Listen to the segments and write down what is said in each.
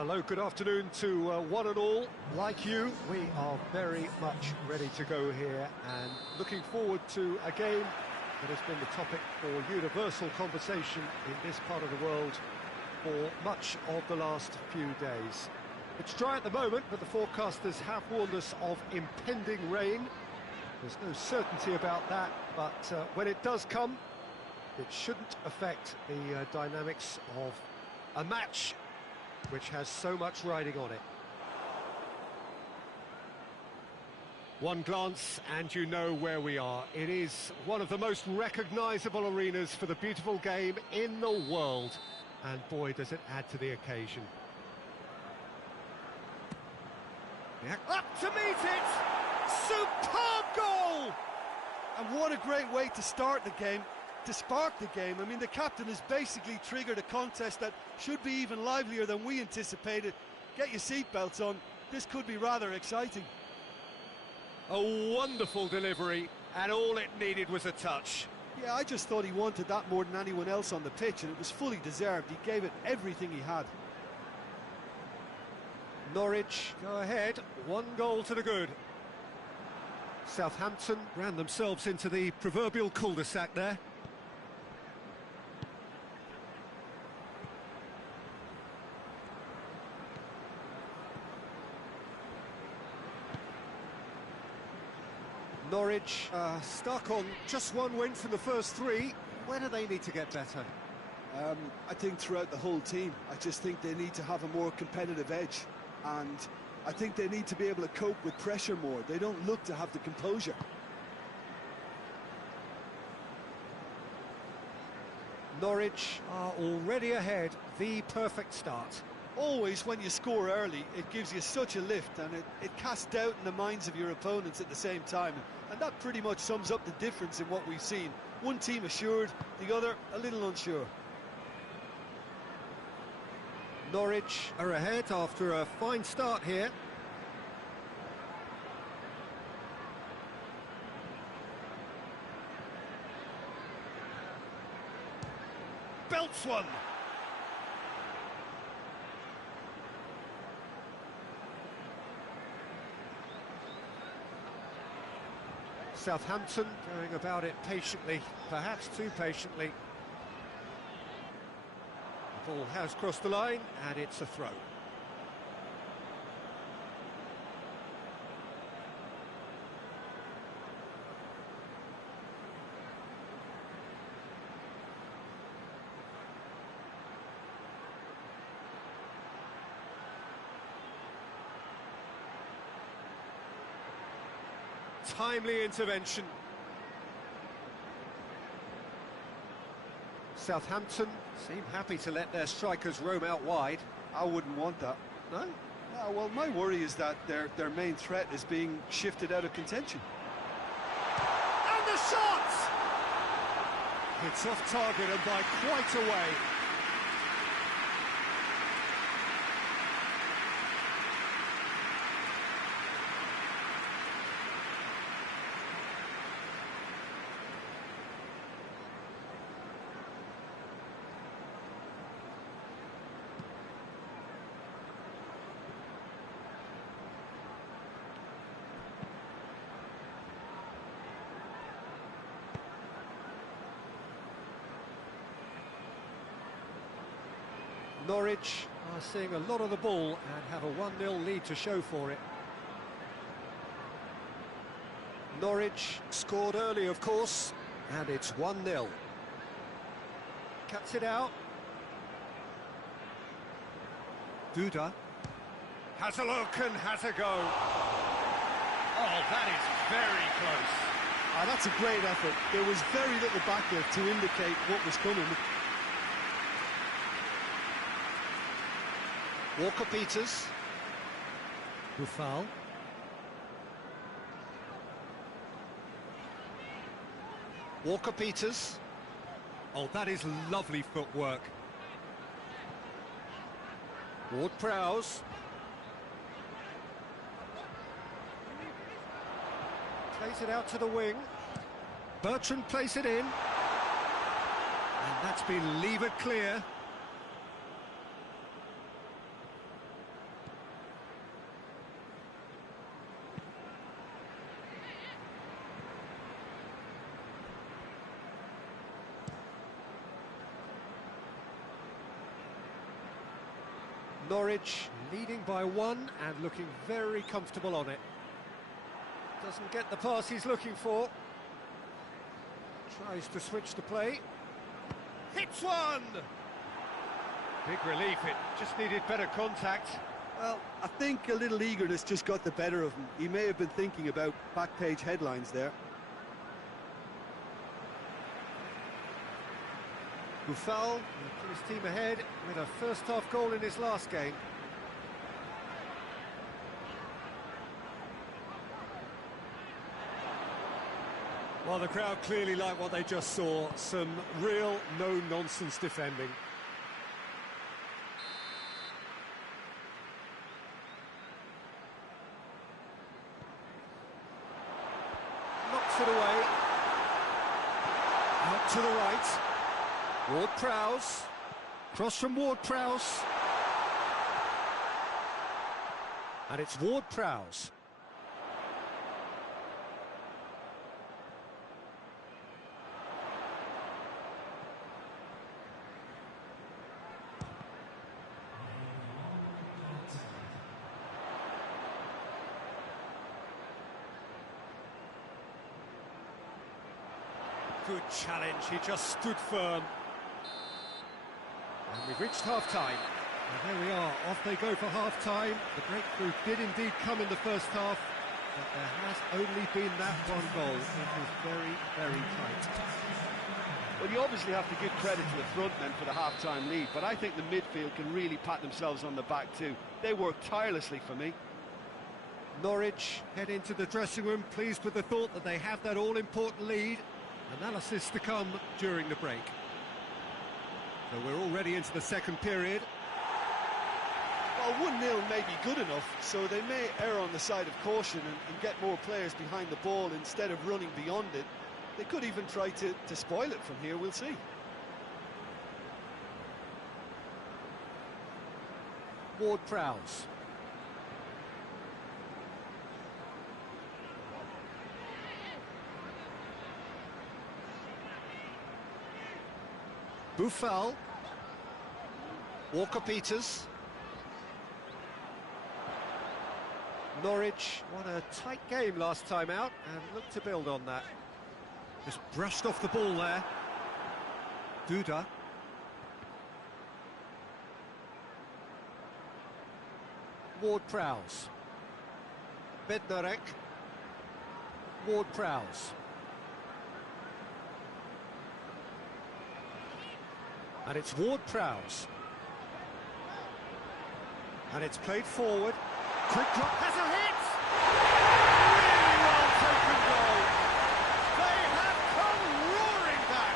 Hello, good afternoon to one and all. Like you, we are very much ready to go here and looking forward to a game that has been the topic for universal conversation in this part of the world for much of the last few days. It's dry at the moment, but the forecasters have warned us of impending rain. There's no certainty about that, but when it does come, it shouldn't affect the dynamics of a match which has so much riding on it. One glance and you know where we are. It is one of the most recognisable arenas for the beautiful game in the world. And boy, does it add to the occasion. Yeah. Up to meet it! Superb goal! And what a great way to start the game, to spark the game. I mean, the captain has basically triggered a contest that should be even livelier than we anticipated. Get your seatbelts on, this could be rather exciting. A wonderful delivery, and all it needed was a touch. Yeah, I just thought he wanted that more than anyone else on the pitch, and it was fully deserved. He gave it everything he had. Norwich go ahead, 1 goal to the good. Southampton ran themselves into the proverbial cul-de-sac there. Norwich stuck on just 1 win from the first 3. Where do they need to get better? I think throughout the whole team. I just think they need to have a more competitive edge, and I think they need to be able to cope with pressure more. They don't look to have the composure. Norwich are already ahead, the perfect start. Always when you score early, it gives you such a lift, and it casts doubt in the minds of your opponents at the same time. And that pretty much sums up the difference in what we've seen. One team assured, the other a little unsure. Norwich are ahead after a fine start here. Belts one. Southampton going about it patiently, perhaps too patiently. The ball has crossed the line, and it's a throw. Timely intervention. Southampton seem happy to let their strikers roam out wide. I wouldn't want that. No? No, well, my worry is that their main threat is being shifted out of contention. And the shot! It's off target and by quite a way. Norwich are seeing a lot of the ball and have a 1-0 lead to show for it. Norwich scored early, of course, and it's 1-0. Cuts it out. Duda has a look and has a go. Oh, that is very close. That's a great effort. There was very little back there to indicate what was coming. Walker-Peters. Buffal. Walker-Peters. Oh, that is lovely footwork. Ward-Prowse. Plays it out to the wing. Bertrand plays it in. And that's been levered clear. Norwich leading by one and looking very comfortable on it. Doesn't get the pass he's looking for. Tries to switch the play. Hits one! Big relief, it just needed better contact. Well, I think a little eagerness just got the better of him. He may have been thinking about back page headlines there. Buffal put his team ahead with a first-half goal in his last game. Well, the crowd clearly like what they just saw. Some real no-nonsense defending. Knocks it away. Out to the right. Ward-Prowse. Cross from Ward-Prowse. And it's Ward-Prowse. Good challenge, he just stood firm. And we've reached half-time. And there we are, off they go for half-time. The breakthrough did indeed come in the first half, but there has only been that one goal. It was very, very tight. Well, you obviously have to give credit to the front men for the half-time lead, but I think the midfield can really pat themselves on the back too. They worked tirelessly for me. Norwich head into the dressing room, pleased with the thought that they have that all-important lead. Analysis to come during the break. So we're already into the second period. Well, 1-0 may be good enough, so they may err on the side of caution and get more players behind the ball instead of running beyond it. They could even try to spoil it from here, we'll see. Ward-Prowse. Buffal. Walker-Peters. Norwich won a tight game last time out and looked to build on that. Just brushed off the ball there. Duda. Ward-Prowse. Bednarek. Ward-Prowse. And it's Ward-Prowse. And it's played forward. Quick drop, has a hit! Really well taken goal. They have come roaring back.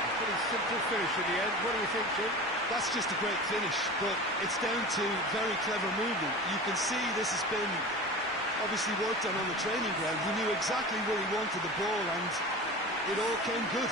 A pretty simple finish in the end. What do you think, Jim? That's just a great finish, but it's down to very clever movement. You can see this has been obviously worked on the training ground. He knew exactly where he wanted the ball and it all came good.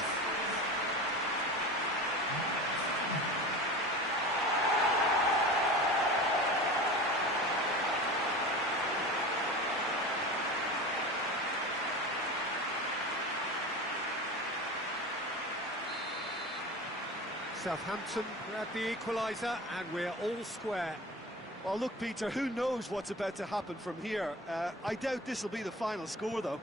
Southampton grab the equaliser and we're all square. Well, look, Peter, who knows what's about to happen from here? I doubt this will be the final score, though.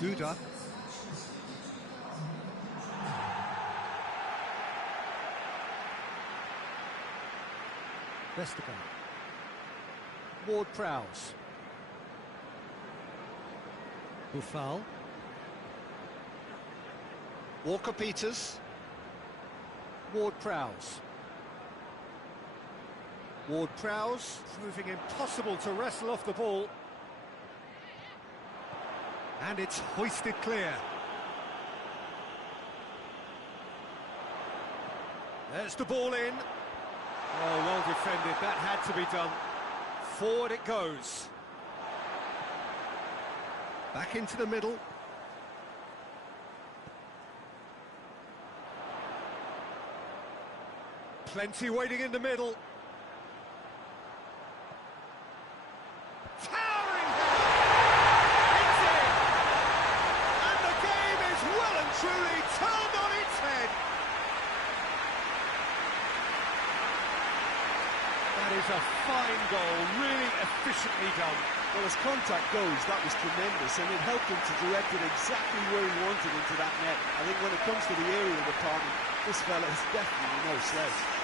Duda. Vestergaard. Ward-Prowse. Buffal. Walker-Peters. Ward-Prowse. Ward-Prowse proving impossible to wrestle off the ball. And it's hoisted clear. There's the ball in. Oh, well defended, that had to be done. Forward it goes. Back into the middle. Plenty waiting in the middle. a fine goal, really efficiently done. Well, as contact goes, that was tremendous, and it helped him to direct it exactly where he wanted into that net. I think when it comes to the aerial department, this fella is definitely no slouch.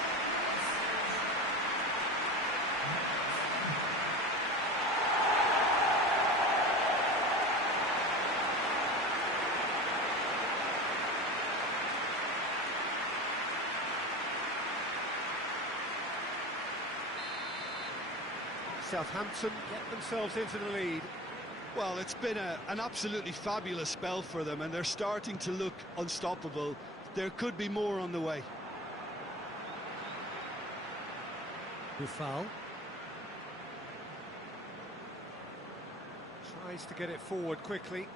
Southampton get themselves into the lead. Well, it's been an absolutely fabulous spell for them, and they're starting to look unstoppable. There could be more on the way. Buffal tries to get it forward quickly.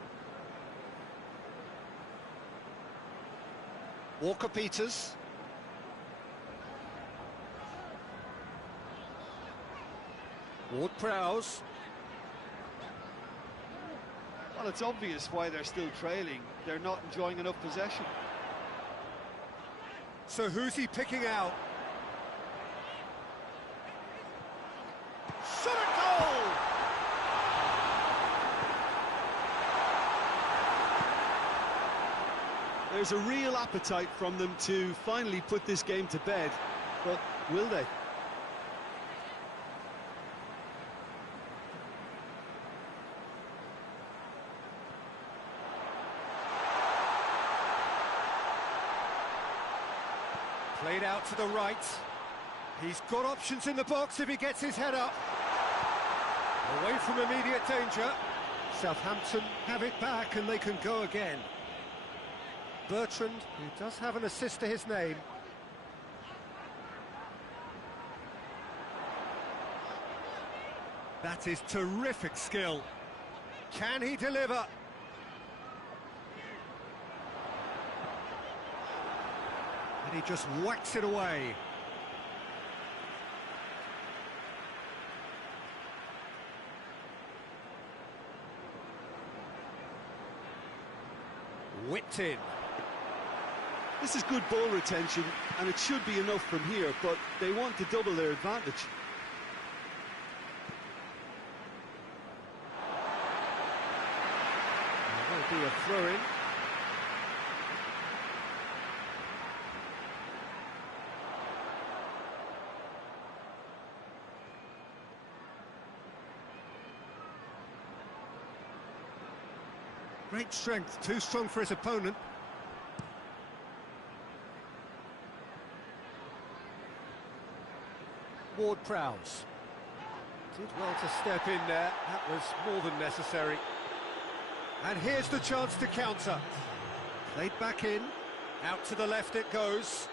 Walker-Peters. Ward-Prowse. Well, it's obvious why they're still trailing. They're not enjoying enough possession. So who's he picking out? Shot at goal! There's a real appetite from them to finally put this game to bed, but will they? Played out to the right. He's got options in the box if he gets his head up. Away from immediate danger. Southampton have it back and they can go again. Bertrand, who does have an assist to his name. That is terrific skill. Can he deliver? And he just whacks it away. Whipped in. This is good ball retention, and it should be enough from here, but they want to double their advantage. There will be a throw-in. Great strength, too strong for his opponent. Ward-Prowse did well to step in there, that was more than necessary. And here's the chance to counter. Played back in, out to the left it goes.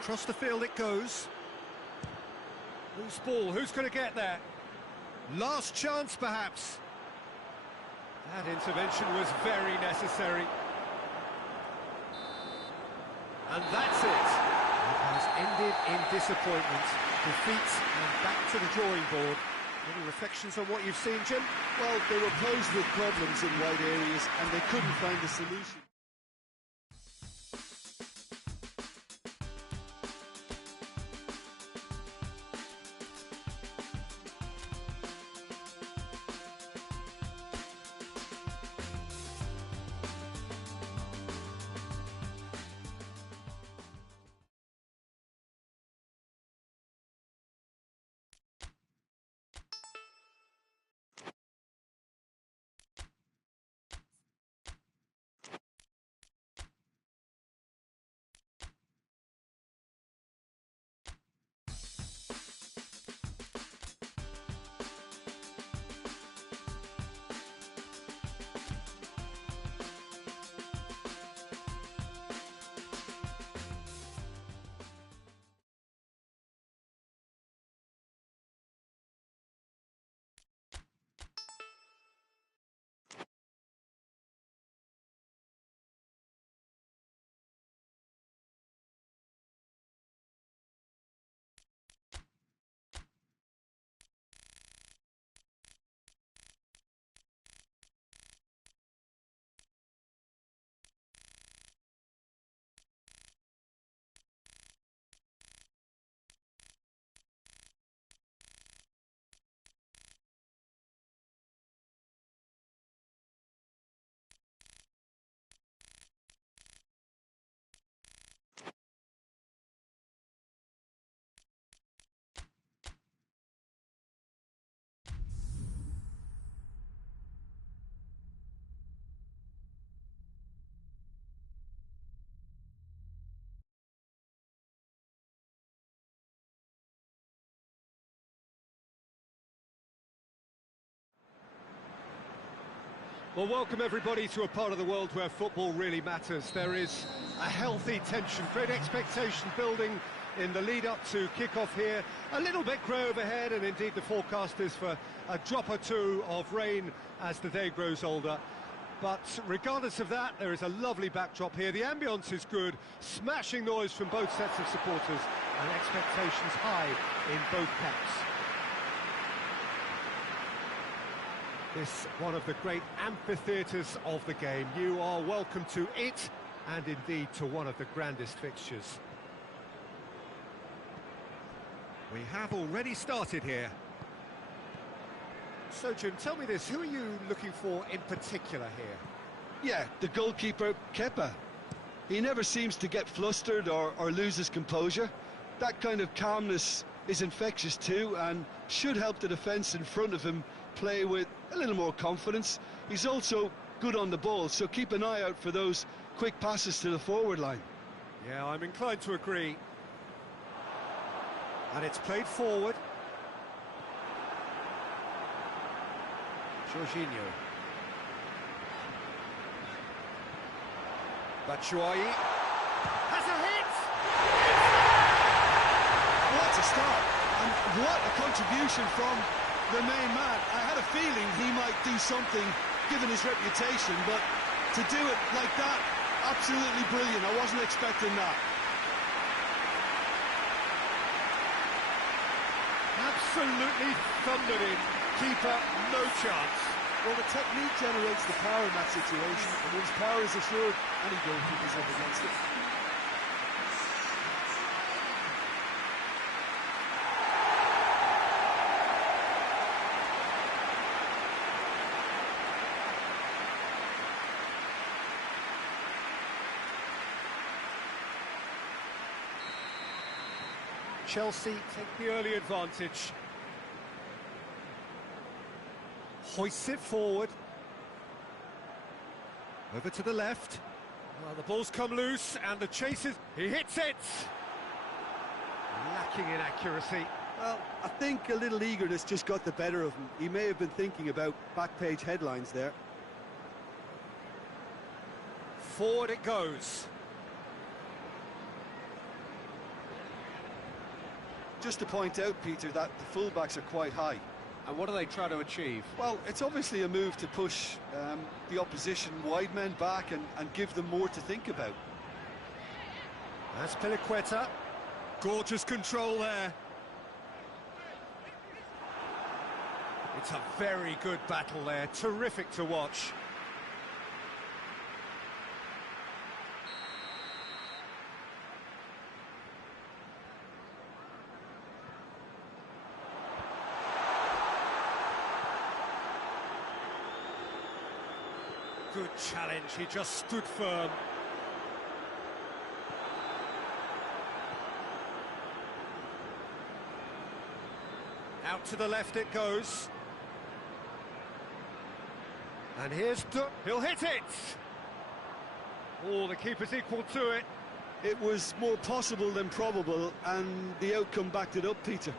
Across the field it goes. Loose ball, who's going to get there? Last chance perhaps. That intervention was very necessary. And that's it. It has ended in disappointment. Defeat and back to the drawing board. Any reflections on what you've seen, Jim? Well, they were posed with problems in wide areas and they couldn't find a solution. Well, welcome everybody to a part of the world where football really matters. There is a healthy tension, great expectation building in the lead-up to kick-off here. A little bit grey overhead, and indeed the forecast is for a drop or two of rain as the day grows older. But regardless of that, there is a lovely backdrop here. The ambience is good, smashing noise from both sets of supporters, and expectations high in both camps. This one of the great amphitheatres of the game. You are welcome to it, and indeed to one of the grandest fixtures. We have already started here. So, Jim, tell me this, who are you looking for in particular here? Yeah, the goalkeeper, Kepa. He never seems to get flustered or lose his composure. That kind of calmness is infectious too, and should help the defence in front of him play with a little more confidence. He's also good on the ball, so keep an eye out for those quick passes to the forward line. Yeah, I'm inclined to agree. And it's played forward. Jorginho. Batshuayi has a hit! What a start, and what a contribution from the main man. I had a feeling he might do something given his reputation, but to do it like that, absolutely brilliant. I wasn't expecting that. Absolutely thundered in. Keeper, no chance. Well, the technique generates the power in that situation, and once power is assured, any goalkeeper's up against it. Chelsea take the early advantage. Hoists it forward. Over to the left. Well, the ball's come loose and the chase is... He hits it! Lacking in accuracy. Well, I think a little eagerness just got the better of him. He may have been thinking about back-page headlines there. Forward it goes. Just to point out, Peter, that the fullbacks are quite high. And what do they try to achieve? Well, it's obviously a move to push the opposition wide men back and give them more to think about. That's Piliqueta. Gorgeous control there. It's a very good battle there. Terrific to watch. Good challenge, he just stood firm. Out to the left it goes. And here's he'll hit it! Oh, the keeper's equal to it. It was more possible than probable, and the outcome backed it up, Peter.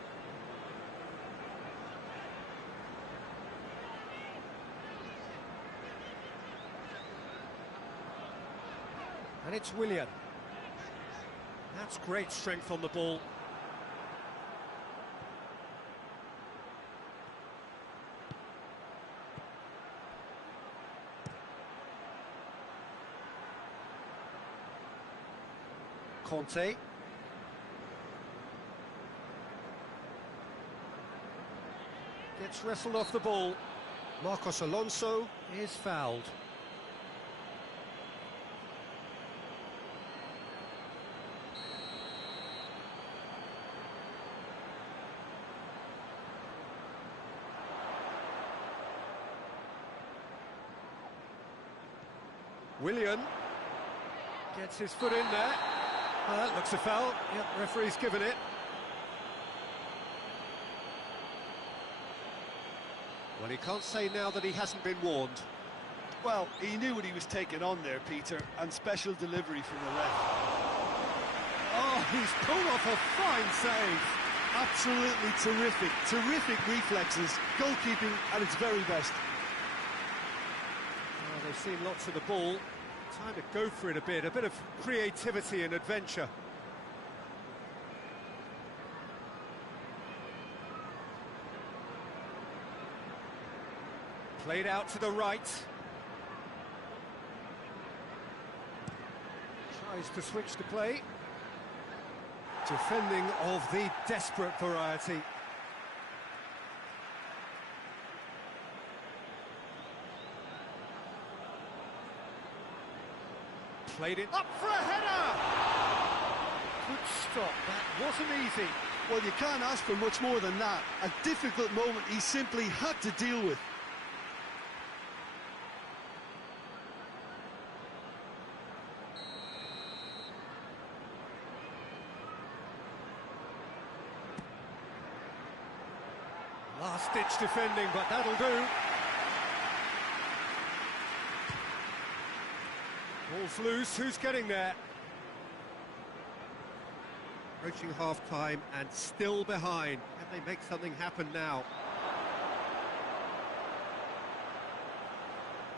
And it's Willian. That's great strength on the ball. Conte. Gets wrestled off the ball. Marcos Alonso is fouled. Willian gets his foot in there. Oh, that looks a foul. Yep, referee's given it. Well, he can't say now that he hasn't been warned. Well, he knew what he was taking on there, Peter, and special delivery from the ref. Oh, he's pulled off a fine save. Absolutely terrific, terrific reflexes. Goalkeeping at its very best. They've seen lots of the ball. Time to go for it a bit of creativity and adventure. Played out to the right. Tries to switch the play. Defending of the desperate variety. Played it up for a header! Good stop, that wasn't easy. Well, you can't ask for much more than that. A difficult moment he simply had to deal with. Last-ditch defending, but that'll do. Ball's loose, who's getting there? Approaching half-time and still behind. Can they make something happen now?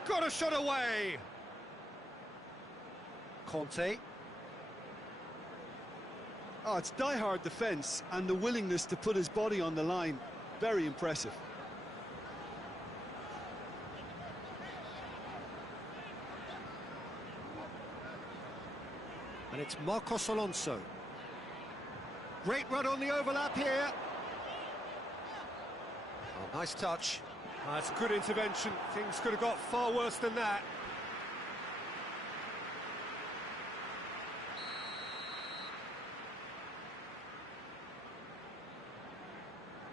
Got a shot away! Conte. Oh, it's die-hard defence and the willingness to put his body on the line. Very impressive. And it's Marcos Alonso. Great run on the overlap here. Oh, nice touch. That's good intervention. Things could have got far worse than that.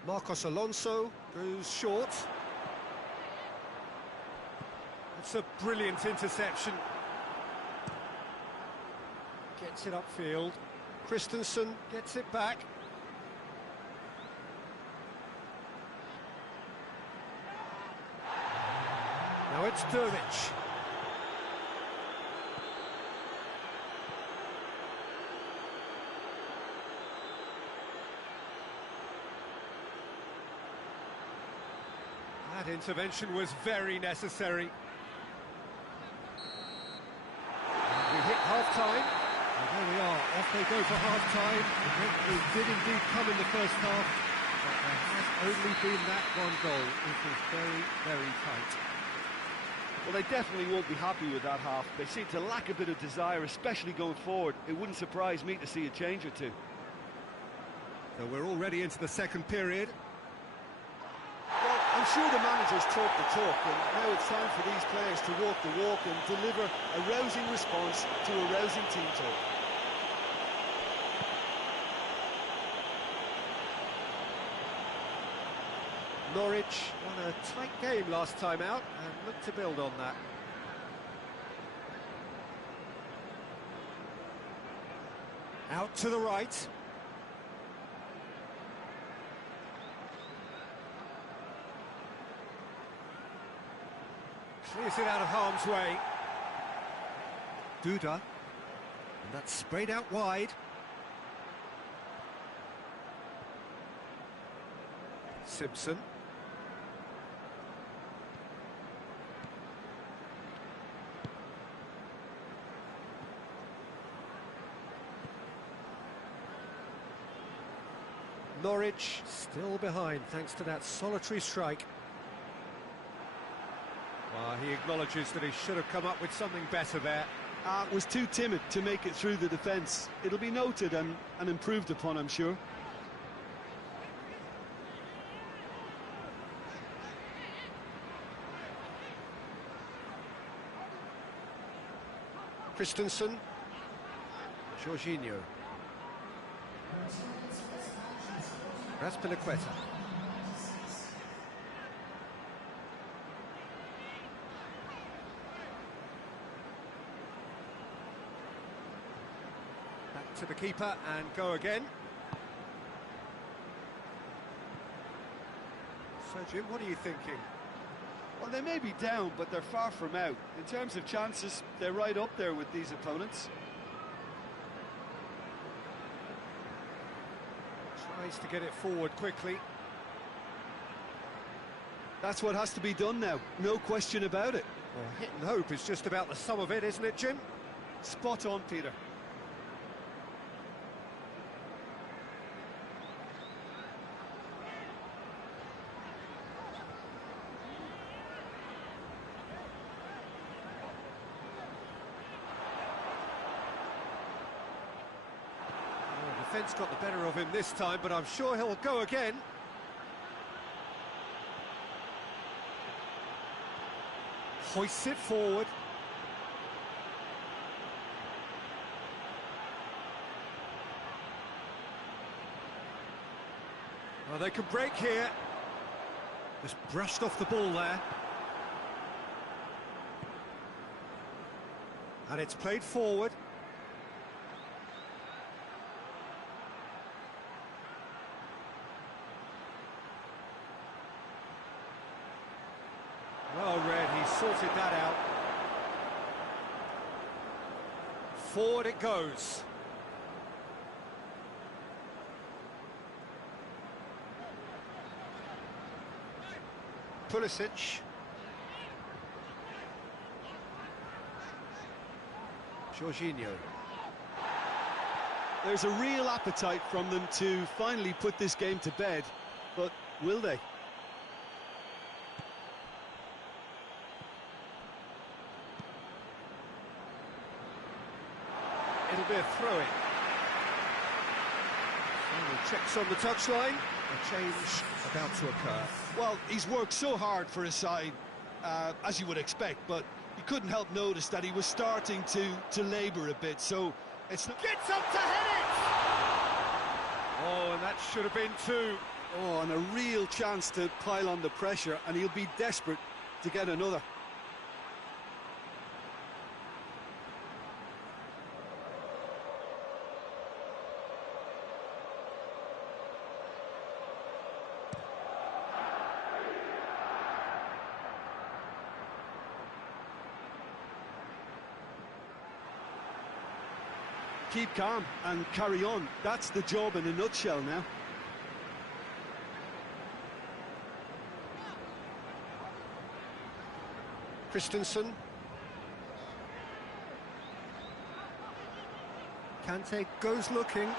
Marcos Alonso goes short. It's a brilliant interception. Gets it upfield. Christensen gets it back. Now it's Dervic. That intervention was very necessary. We hit half-time. And there we are, off they go for half-time. The breakthrough did indeed come in the first half, but there has only been that one goal. It was very, very tight. Well, they definitely won't be happy with that half. They seem to lack a bit of desire, especially going forward. It wouldn't surprise me to see a change or two. So we're already into the second period. Well, I'm sure the managers talk the talk, and now it's time for these players to walk the walk and deliver a rousing response to a rousing team talk. Norwich won a tight game last time out and look to build on that. Out to the right. Clears it out of harm's way. Duda. And that's sprayed out wide. Simpson. Norwich still behind thanks to that solitary strike. Well, he acknowledges that he should have come up with something better there. Was too timid to make it through the defence. It'll be noted and improved upon, I'm sure. Christensen. Jorginho. Raspilicueta. Back to the keeper and go again. So Jim, what are you thinking? Well, they may be down, but they're far from out. In terms of chances, they're right up there with these opponents. Tries to get it forward quickly. That's what has to be done now, no question about it. Well, hit and hope is just about the sum of it, isn't it, Jim? Spot on, Peter. Defence got the better of him this time, but I'm sure he'll go again. Hoists it forward. Well, they can break here. Just brushed off the ball there. And it's played forward. Well read, he sorted that out. Forward it goes. Pulisic. Jorginho. There's a real appetite from them to finally put this game to bed, but will they? It'll be a throw-in. Final checks on the touchline. A change about to occur. Well, he's worked so hard for his side, as you would expect, but you couldn't help notice that he was starting to labour a bit, so it's not... Gets up to head it! Oh, and that should have been two. Oh, and a real chance to pile on the pressure, and he'll be desperate to get another. Keep calm and carry on. That's the job in a nutshell now. Christensen. Kante goes looking.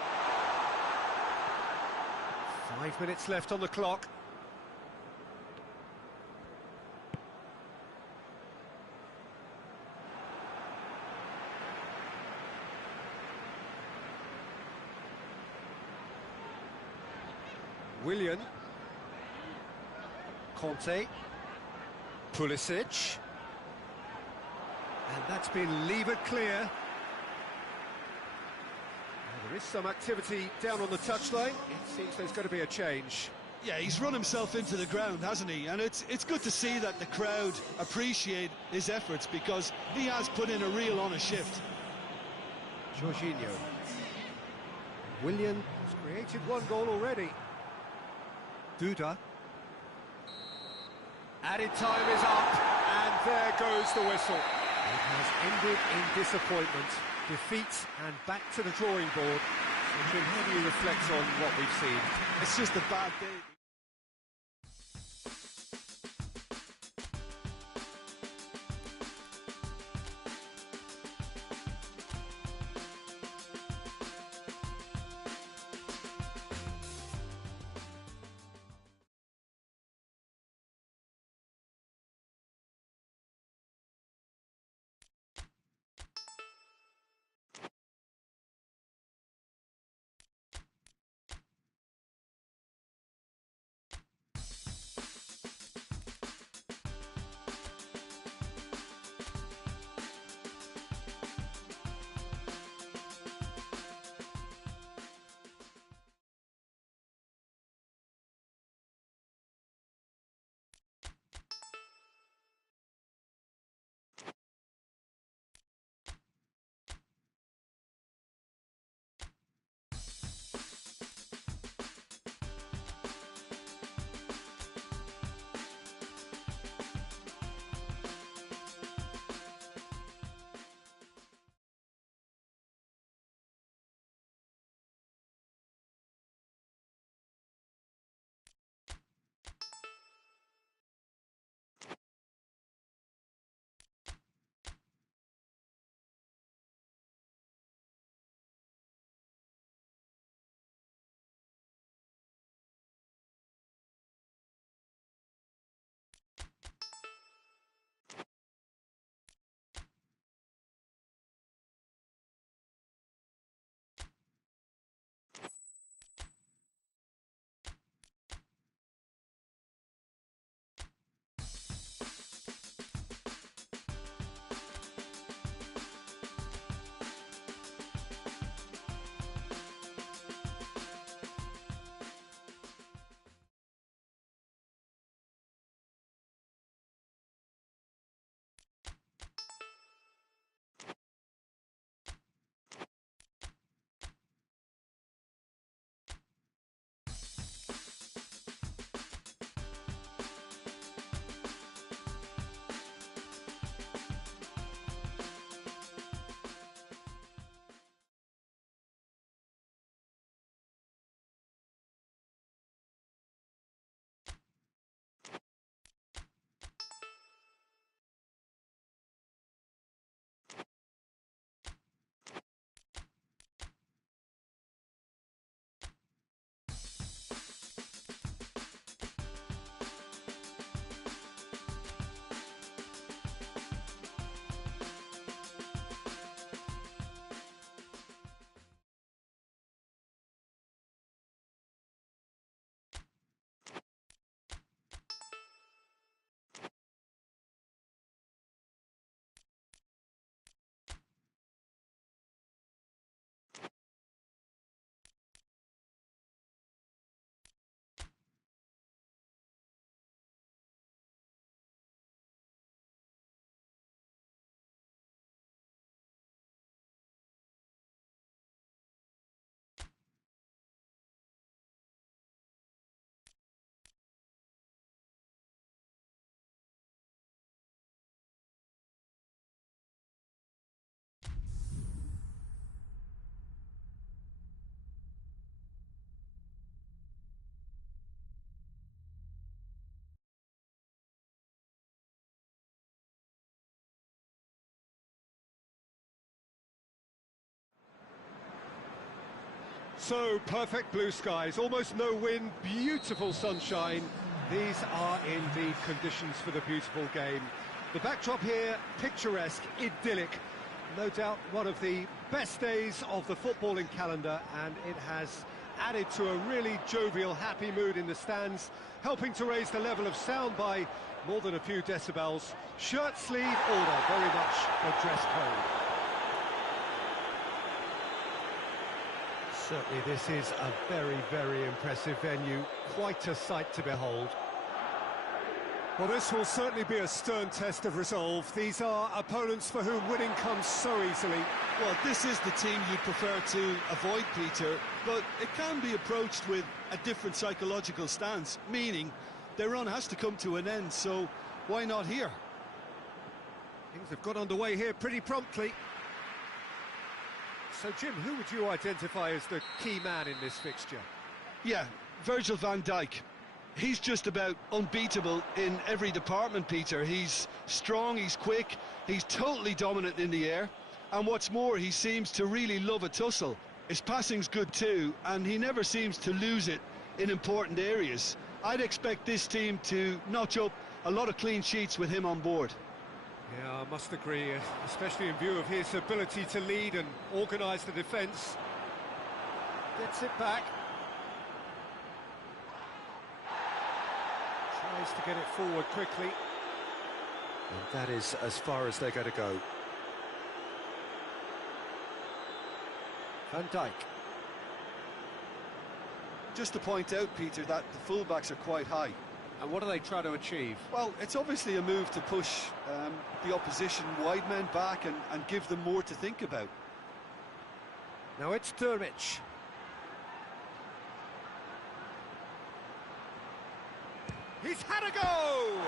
5 minutes left on the clock. Willian. Conte. Pulisic. And that's been levered clear. Now, there is some activity down on the touchline. It seems there's going to be a change. Yeah, he's run himself into the ground, hasn't he? And it's good to see that the crowd appreciate his efforts, because he has put in a real honest shift. Jorginho. Willian has created one goal already. Duda. Added time is up, and there goes the whistle. It has ended in disappointment, defeat, and back to the drawing board. So, Jim, how do you reflect on what we've seen? It's just a bad day. So, perfect blue skies, almost no wind, beautiful sunshine. These are indeed conditions for the beautiful game. The backdrop here, picturesque, idyllic. No doubt one of the best days of the footballing calendar, and it has added to a really jovial, happy mood in the stands, helping to raise the level of sound by more than a few decibels. Shirt sleeve order, very much the dress code. Certainly this is a very, very impressive venue, quite a sight to behold. Well, this will certainly be a stern test of resolve. These are opponents for whom winning comes so easily. Well, this is the team you'd prefer to avoid, Peter, but it can be approached with a different psychological stance, meaning their run has to come to an end, so why not here? Things have got underway here pretty promptly. So, Jim, who would you identify as the key man in this fixture? Yeah, Virgil van Dijk. He's just about unbeatable in every department, Peter. He's strong, he's quick, he's totally dominant in the air. And what's more, he seems to really love a tussle. His passing's good too, and he never seems to lose it in important areas. I'd expect this team to notch up a lot of clean sheets with him on board. Yeah, I must agree, especially in view of his ability to lead and organise the defence. Gets it back. Tries to get it forward quickly. And that is as far as they're going to go. Van Dijk. Just to point out, Peter, that the fullbacks are quite high. And what are they trying to achieve? Well, it's obviously a move to push the opposition wide men back and give them more to think about. Now it's Dermich. He's had a go!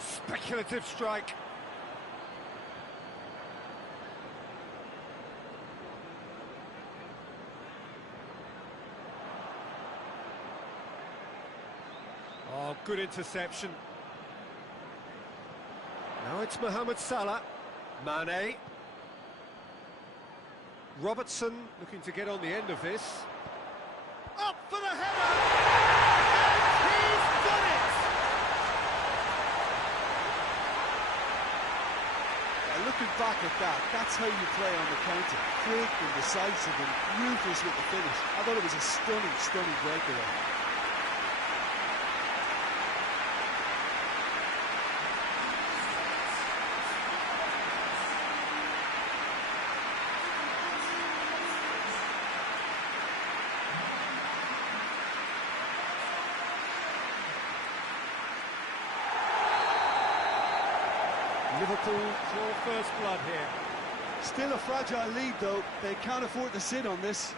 Speculative strike. Oh, good interception. Now it's Mohamed Salah. Mane. Robertson looking to get on the end of this. Up for the header! And he's done it! Looking back at that, that's how you play on the counter. Quick and decisive and ruthless with the finish. I thought it was a stunning, stunning breakaway. Liverpool draw first blood here. Still a fragile lead, though. They can't afford to sit on this.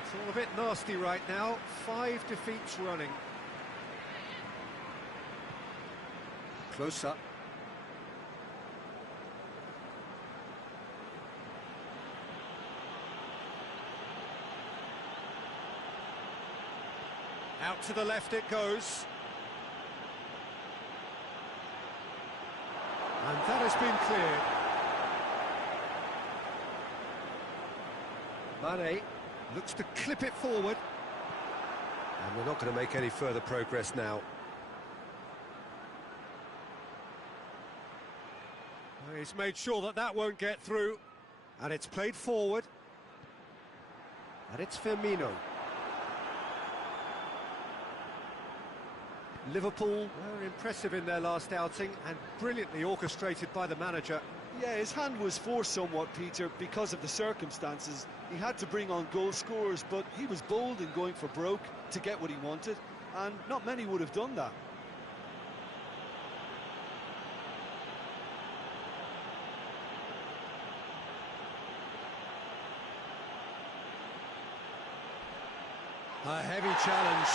It's all a bit nasty right now. 5 defeats running. Close up. Out to the left it goes. And that has been cleared. Mane looks to clip it forward. And we're not going to make any further progress now. Well, he's made sure that that won't get through. And it's played forward. And it's Firmino. Liverpool were impressive in their last outing and brilliantly orchestrated by the manager. Yeah, his hand was forced somewhat, Peter, because of the circumstances. He had to bring on goal scorers, but he was bold in going for broke to get what he wanted, and not many would have done that. A heavy challenge.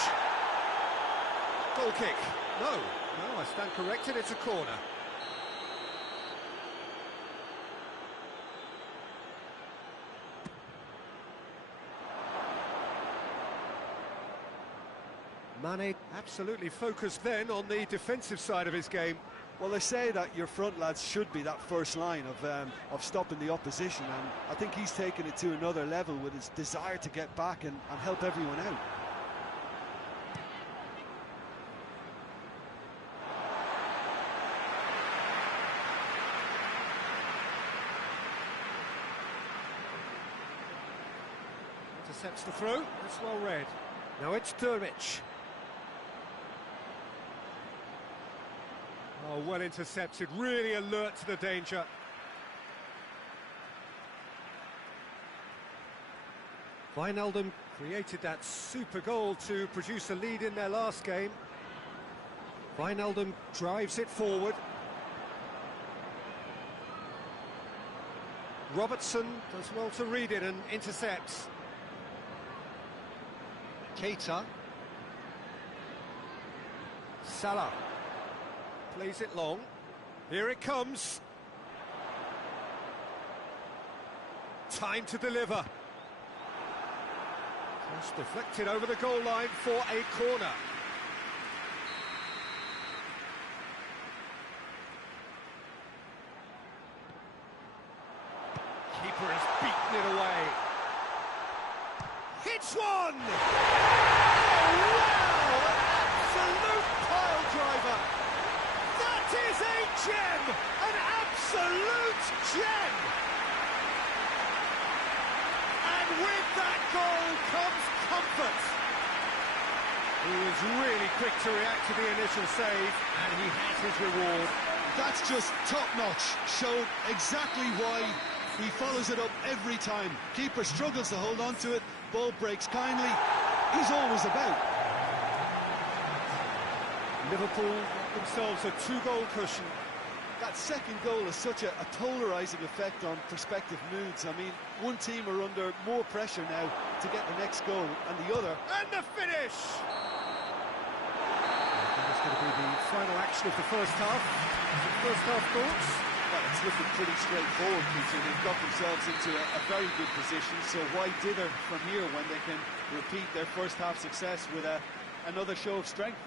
Goal kick. No, I stand corrected, it's a corner. Mane absolutely focused then on the defensive side of his game. Well, they say that your front lads should be that first line of stopping the opposition, and I think he's taken it to another level with his desire to get back and help everyone out. Intercepts the throw, that's well read. Now it's Durmich. Oh, well intercepted, really alert to the danger. Wijnaldum created that super goal to produce a lead in their last game. Wijnaldum drives it forward. Robertson does well to read it and intercepts. Keita. Salah. Plays it long. Here it comes. Time to deliver. Cross deflected over the goal line for a corner. Keeper has beaten it away. Hits one! Oh, wow! Absolute pile driver! That is a gem! An absolute gem! And with that goal comes comfort. He was really quick to react to the initial save, and he has his reward. That's just top-notch. Showed exactly why he follows it up every time. Keeper struggles to hold on to it, ball breaks kindly. He's always about. Liverpool themselves a 2-goal cushion. That second goal has such a polarising effect on prospective moods. I mean, one team are under more pressure now to get the next goal, and the other... And the finish! That's going to be the final action of the first half. First half thoughts? Well, it's looking pretty straightforward, Peter. They've got themselves into a very good position, so why dither from here when they can repeat their first half success with another show of strength?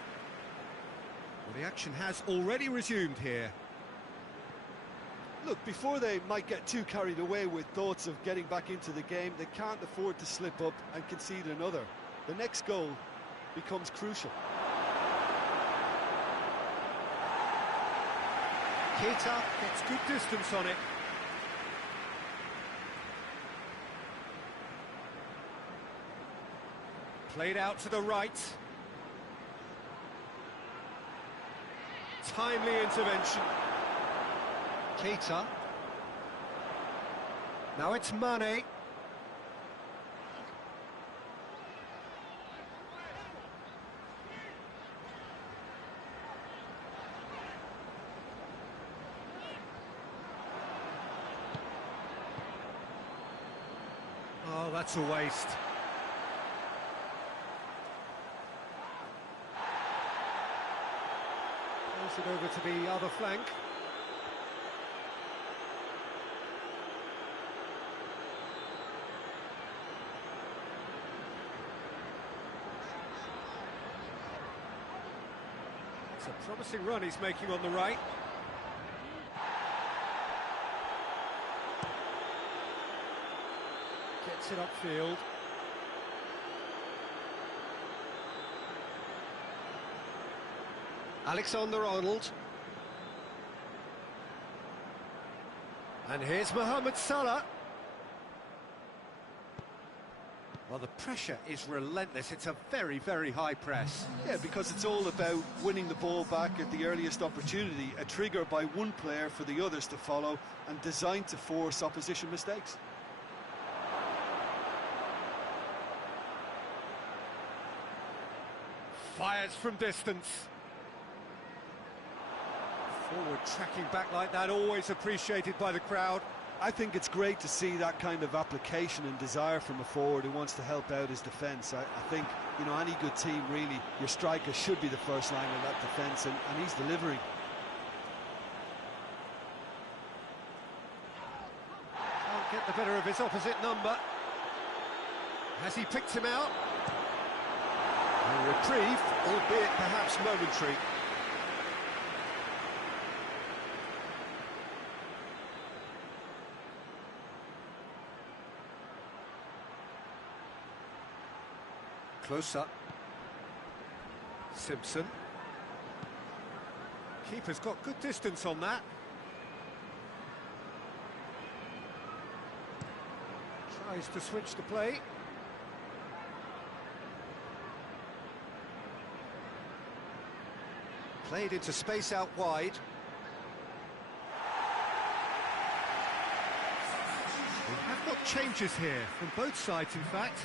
Well, the action has already resumed here. Look, before they might get too carried away with thoughts of getting back into the game, they can't afford to slip up and concede another. The next goal becomes crucial. Keita gets good distance on it. Played out to the right. Timely intervention. Keita. Now it's Mane. Oh, that's a waste. Pass it over to the other flank. It's a promising run he's making on the right. Gets it upfield. Alexander-Arnold. And here's Mohamed Salah. Well, the pressure is relentless. It's a very, very high press. Yeah, because it's all about winning the ball back at the earliest opportunity, a trigger by one player for the others to follow and designed to force opposition mistakes. Fires from distance. Forward tracking back like that, always appreciated by the crowd. I think it's great to see that kind of application and desire from a forward who wants to help out his defence. I think, you know, any good team, really, your striker should be the first line of that defence, and he's delivering. Can't get the better of his opposite number. Has he picked him out? reprieve, albeit perhaps momentary. Close up. Simpson. Keeper's got good distance on that. Tries to switch the play. Played into space out wide. We have got changes here, from both sides in fact.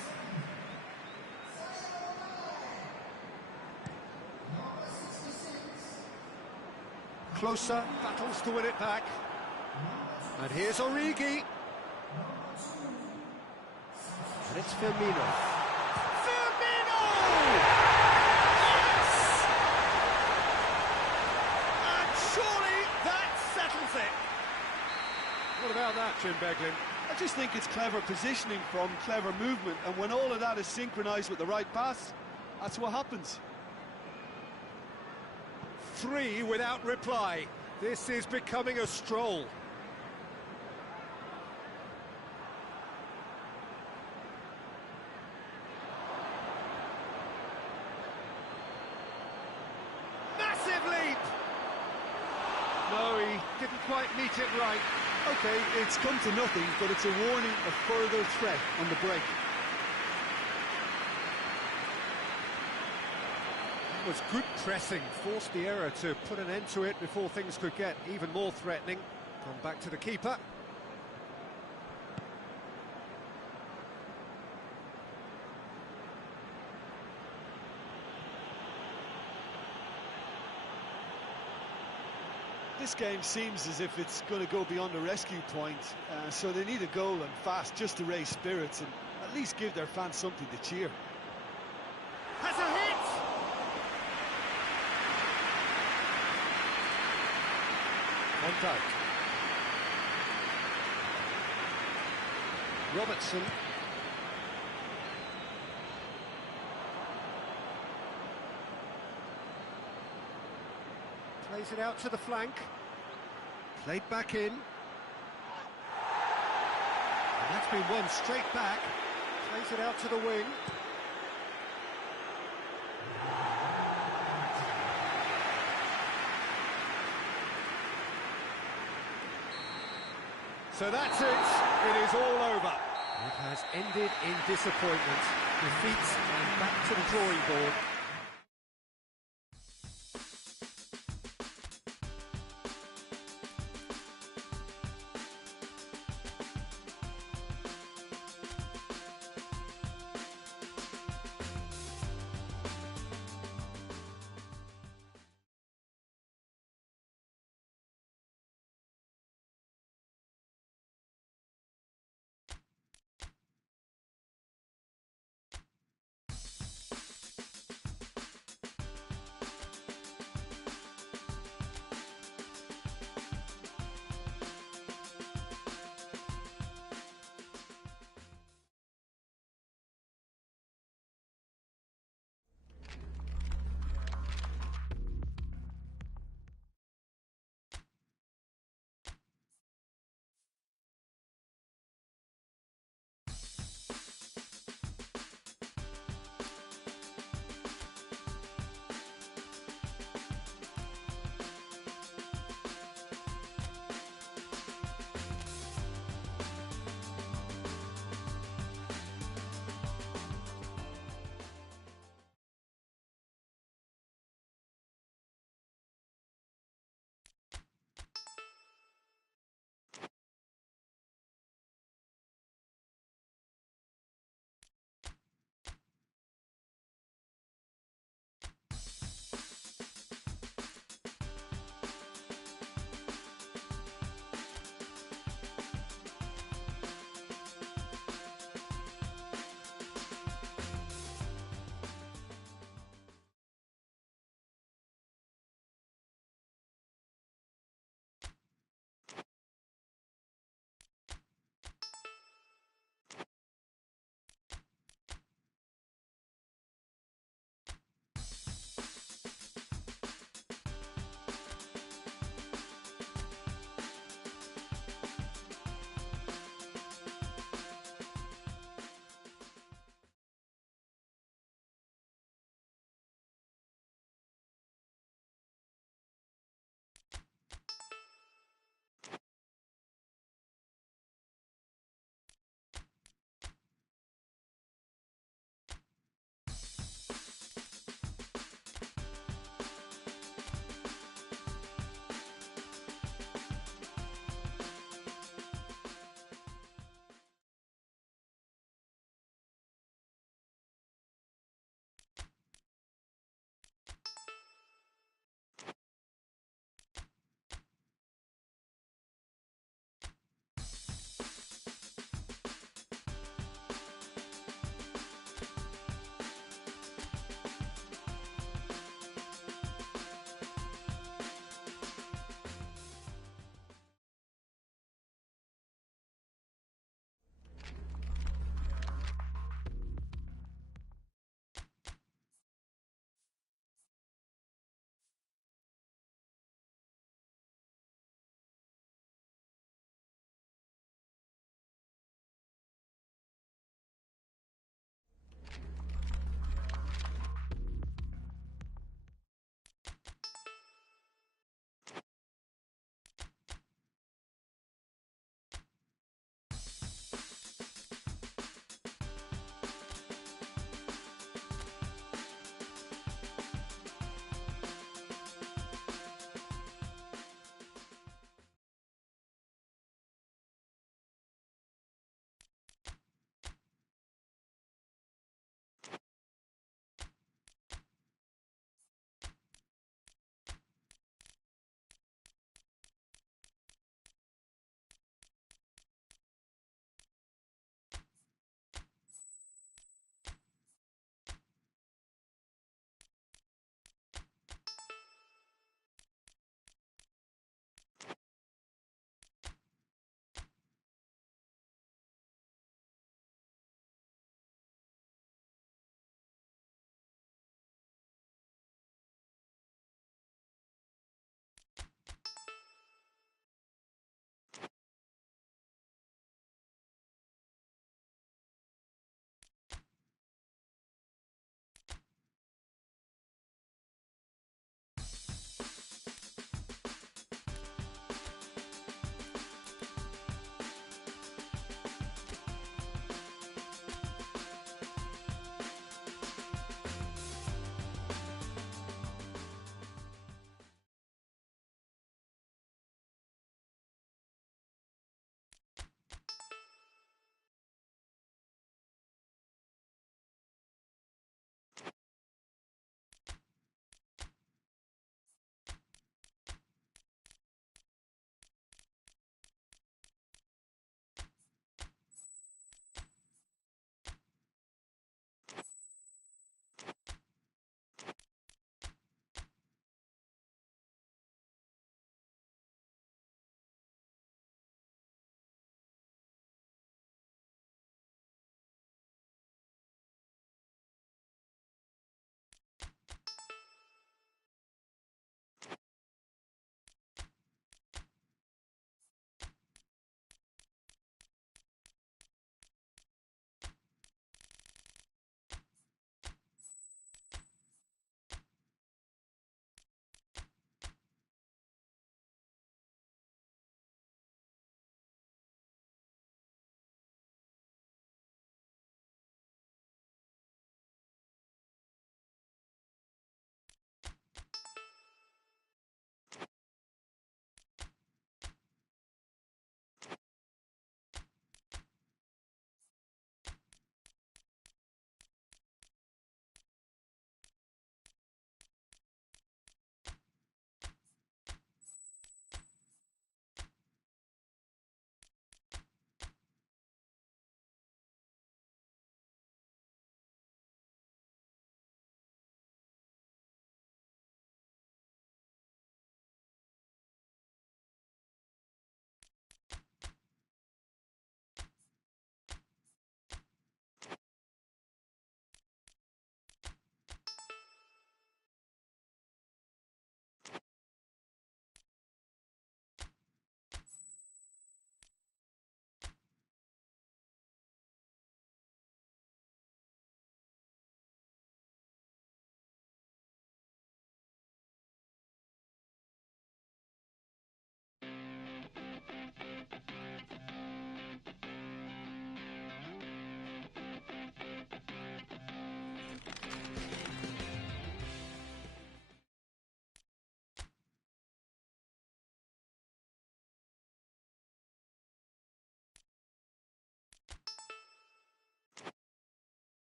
Closer, battles to win it back. And here's Origi. And it's Firmino. Firmino! Yes! And surely that settles it. What about that, Jim Beglin? I just think it's clever positioning from clever movement, and when all of that is synchronised with the right pass, that's what happens. 3 without reply. This is becoming a stroll. Massive leap! No, he didn't quite meet it right. Okay, it's come to nothing, but it's a warning of further threat on the break. Was good pressing, forced the error to put an end to it before things could get even more threatening. Gone back to the keeper. This game seems as if it's going to go beyond the rescue point, so they need a goal and fast just to raise spirits and at least give their fans something to cheer. Has a hit! Van Dijk. Robertson. Plays it out to the flank. Played back in. And that's been won straight back. Plays it out to the wing. So that's it. It is all over. It has ended in disappointment. Defeats and back to the drawing board.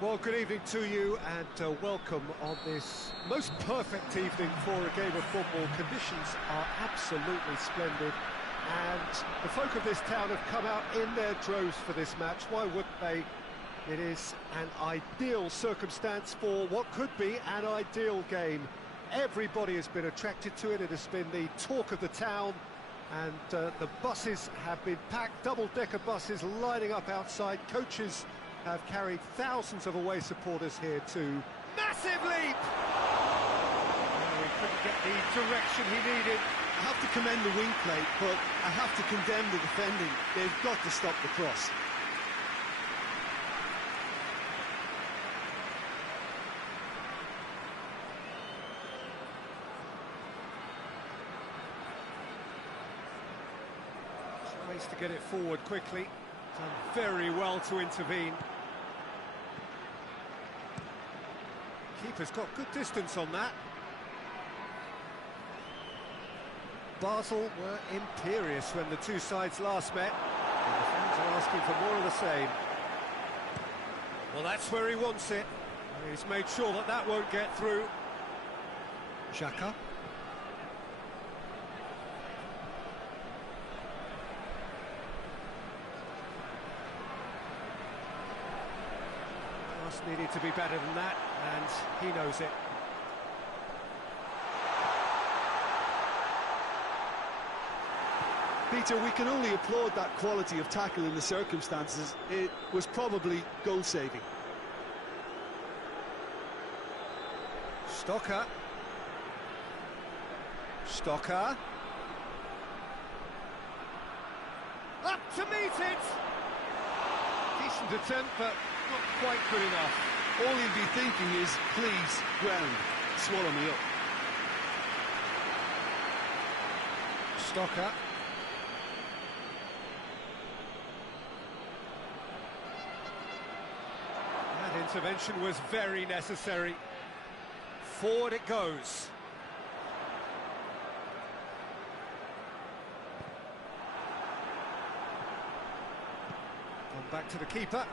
Well, good evening to you and welcome on this most perfect evening for a game of football. Conditions are absolutely splendid and the folk of this town have come out in their droves for this match. Why wouldn't they? It is an ideal circumstance for what could be an ideal game. Everybody has been attracted to it. It has been the talk of the town and the buses have been packed, double-decker buses lining up outside. Coaches have carried thousands of away supporters here too. Massive leap! Oh, he couldn't get the direction he needed. I have to commend the wing play, but I have to condemn the defending. They've got to stop the cross. Tries to get it forward quickly. Done very well to intervene. Keeper's got good distance on that. Basel were imperious when the two sides last met. And the fans are asking for more of the same. Well, that's where he wants it. He's made sure that that won't get through. Xhaka. Needed to be better than that, and he knows it. Peter, we can only applaud that quality of tackle in the circumstances. It was probably goal-saving. Stocker. Stocker. Up to meet it! Decent attempt, but not quite good enough. All he'd be thinking is, please, ground, swallow me up. Stocker. That intervention was very necessary. Forward it goes. Back to the keeper.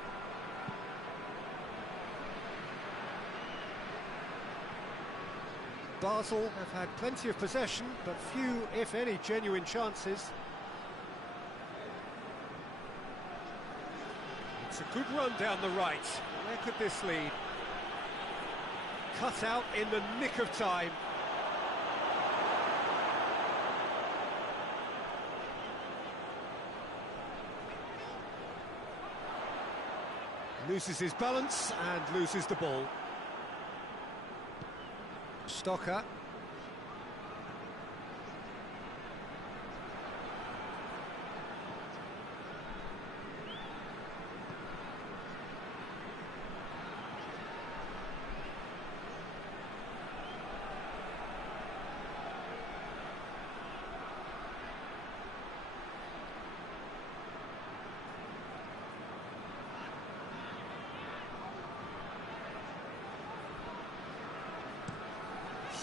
Basel have had plenty of possession, but few, if any, genuine chances. It's a good run down the right. Where could this lead? Cut out in the nick of time. Loses his balance and loses the ball. Stocker.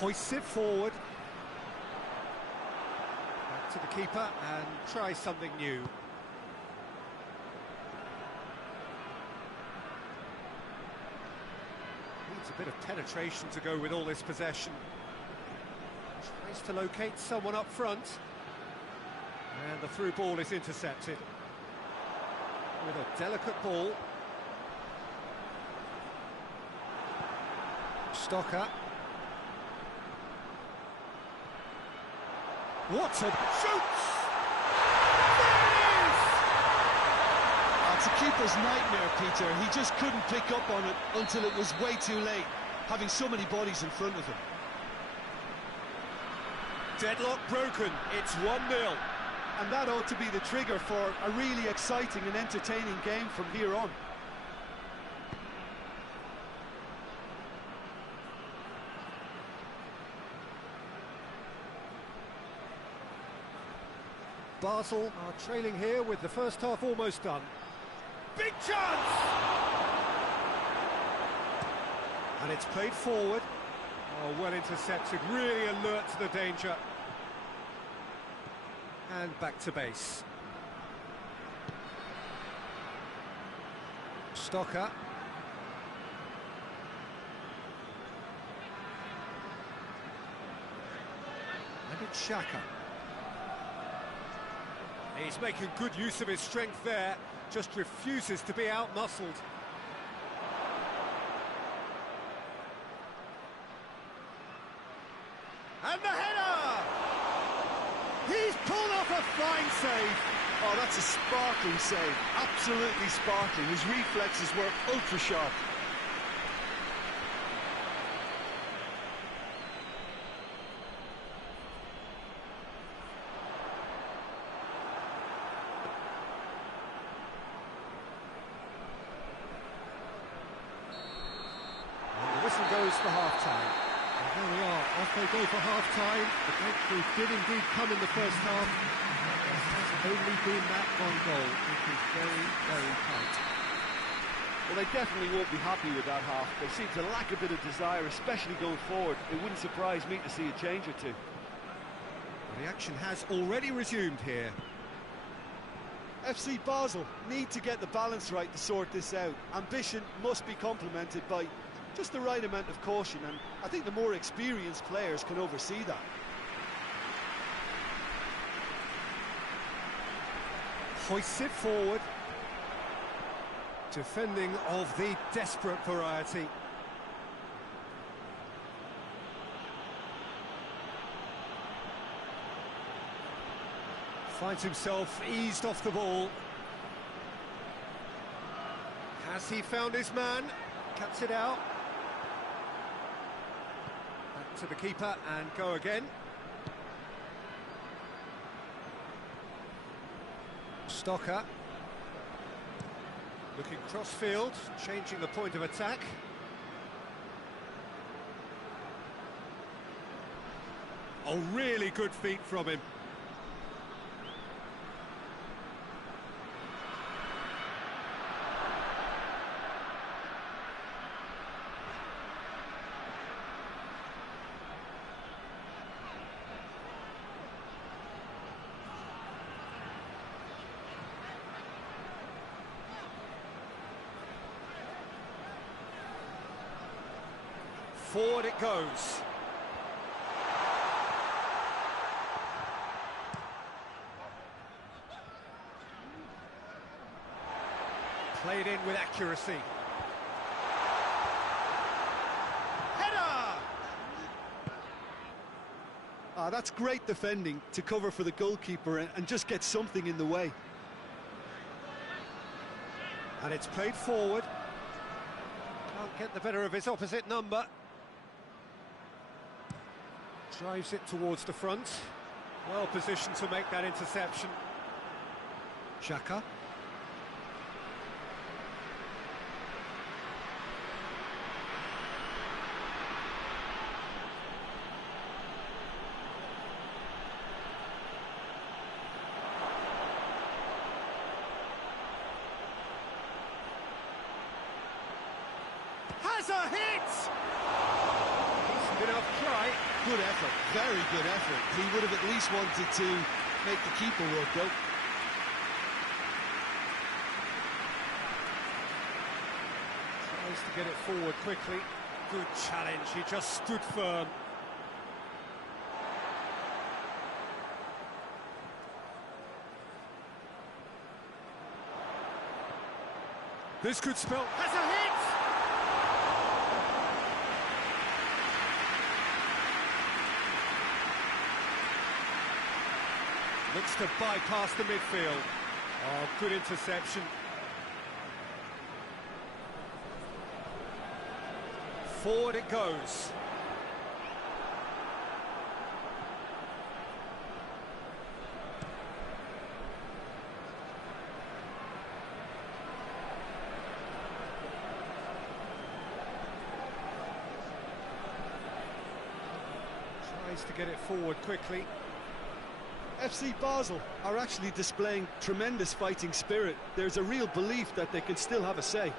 Hoists it forward. Back to the keeper and try something new. Needs a bit of penetration to go with all this possession. Tries to locate someone up front. And the through ball is intercepted. With a delicate ball. Stocker. What a shoots! It's a keeper's nightmare, Peter. He just couldn't pick up on it until it was way too late, having so many bodies in front of him. Deadlock broken, it's 1-0. And that ought to be the trigger for a really exciting and entertaining game from here on. Basel are trailing here with the first half almost done. Big chance! And it's played forward. Oh, well intercepted, really alert to the danger. And back to base. Stocker. Granit Xhaka. He's making good use of his strength there, just refuses to be out-muscled. And the header! He's pulled off a fine save. Oh, that's a sparkling save, absolutely sparkling. His reflexes were ultra-sharp. Whistle goes for half-time. And there we are, off they go for half-time. The breakthrough did indeed come in the first half. There has only been that one goal, which is very, very tight. Well, they definitely won't be happy with that half. They seem to lack a bit of desire, especially going forward. It wouldn't surprise me to see a change or two. Well, the action has already resumed here. FC Basel need to get the balance right to sort this out. Ambition must be complemented by just the right amount of caution, and I think the more experienced players can oversee that. Hoists it forward. Defending of the desperate variety. Finds himself eased off the ball. Has he found his man? Cuts it out. Back to the keeper and go again. Stocker. Looking cross-field, changing the point of attack. Oh, really good feet from him. Forward it goes. Played in with accuracy. Header! That's great defending to cover for the goalkeeper and just get something in the way. And it's played forward. Can't get the better of his opposite number. Drives it towards the front. Well positioned to make that interception. Xhaka. Has a hit! Decent enough try. Good effort, very good effort. He would have at least wanted to make the keeper work, though. Tries to get it forward quickly. Good challenge, he just stood firm. This could spell... Has a hit! Looks to bypass the midfield. Oh, good interception. Forward it goes. Tries to get it forward quickly. FC Basel are actually displaying tremendous fighting spirit. There's a real belief that they can still have a say.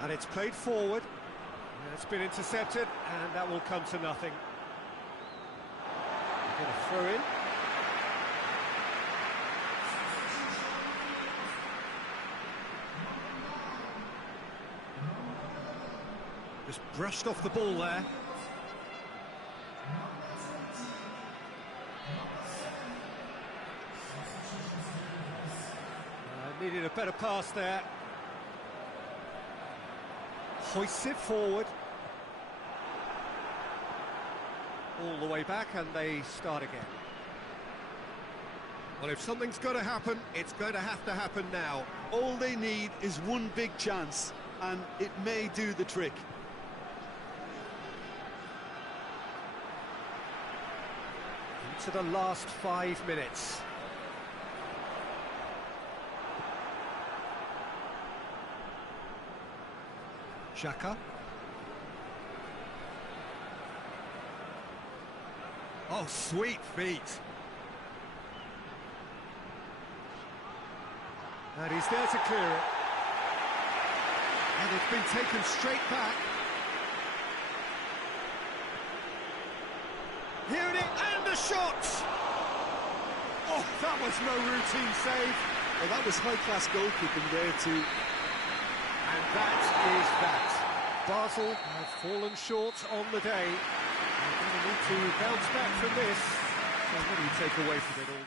And it's played forward. It's been intercepted, and that will come to nothing. Going to throw in. Just brushed off the ball there. Needed a better pass there. Hoists it forward. All the way back, and they start again. Well, if something's going to happen, it's going to happen now. All they need is one big chance, and it may do the trick. Into the last 5 minutes. Xhaka. Oh, sweet feet. And he's there to clear it. And it's been taken straight back. Here it is, and a shot! Oh, that was no routine save. Well, that was high-class goalkeeping there too. And that is that. Basel have fallen short on the day. They're going to need to bounce back from this. So what do you take away from it all?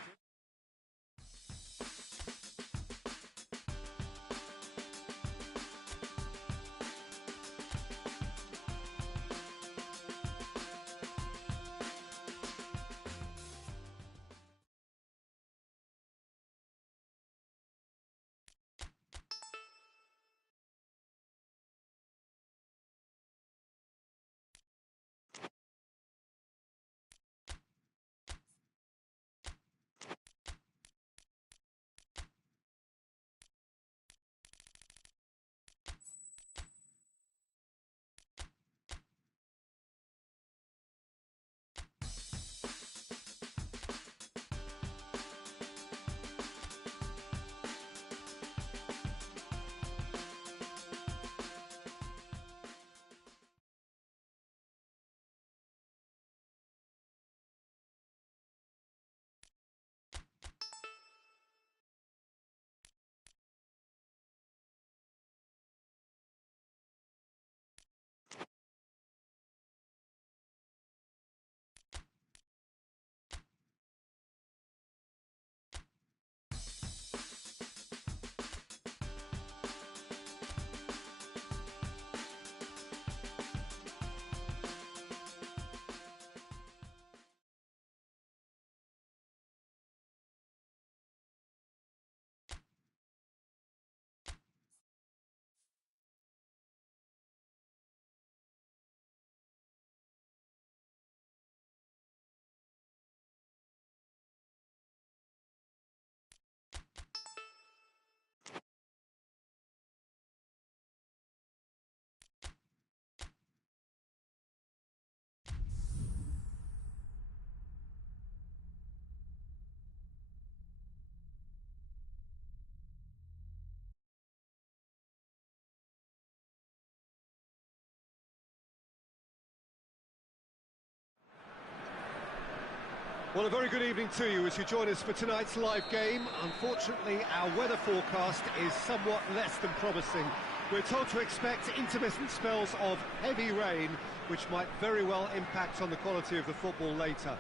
Well, a very good evening to you as you join us for tonight's live game. Unfortunately, our weather forecast is somewhat less than promising. We're told to expect intermittent spells of heavy rain, which might very well impact on the quality of the football later.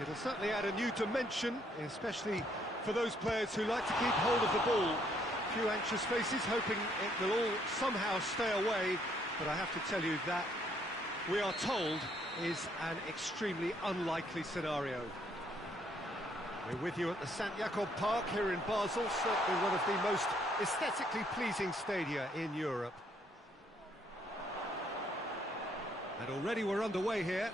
It'll certainly add a new dimension, especially for those players who like to keep hold of the ball. A few anxious faces hoping it will all somehow stay away, but I have to tell you that we are told is an extremely unlikely scenario. We're with you at the St. Jakob Park here in Basel, certainly one of the most aesthetically pleasing stadia in Europe. And already we're underway here.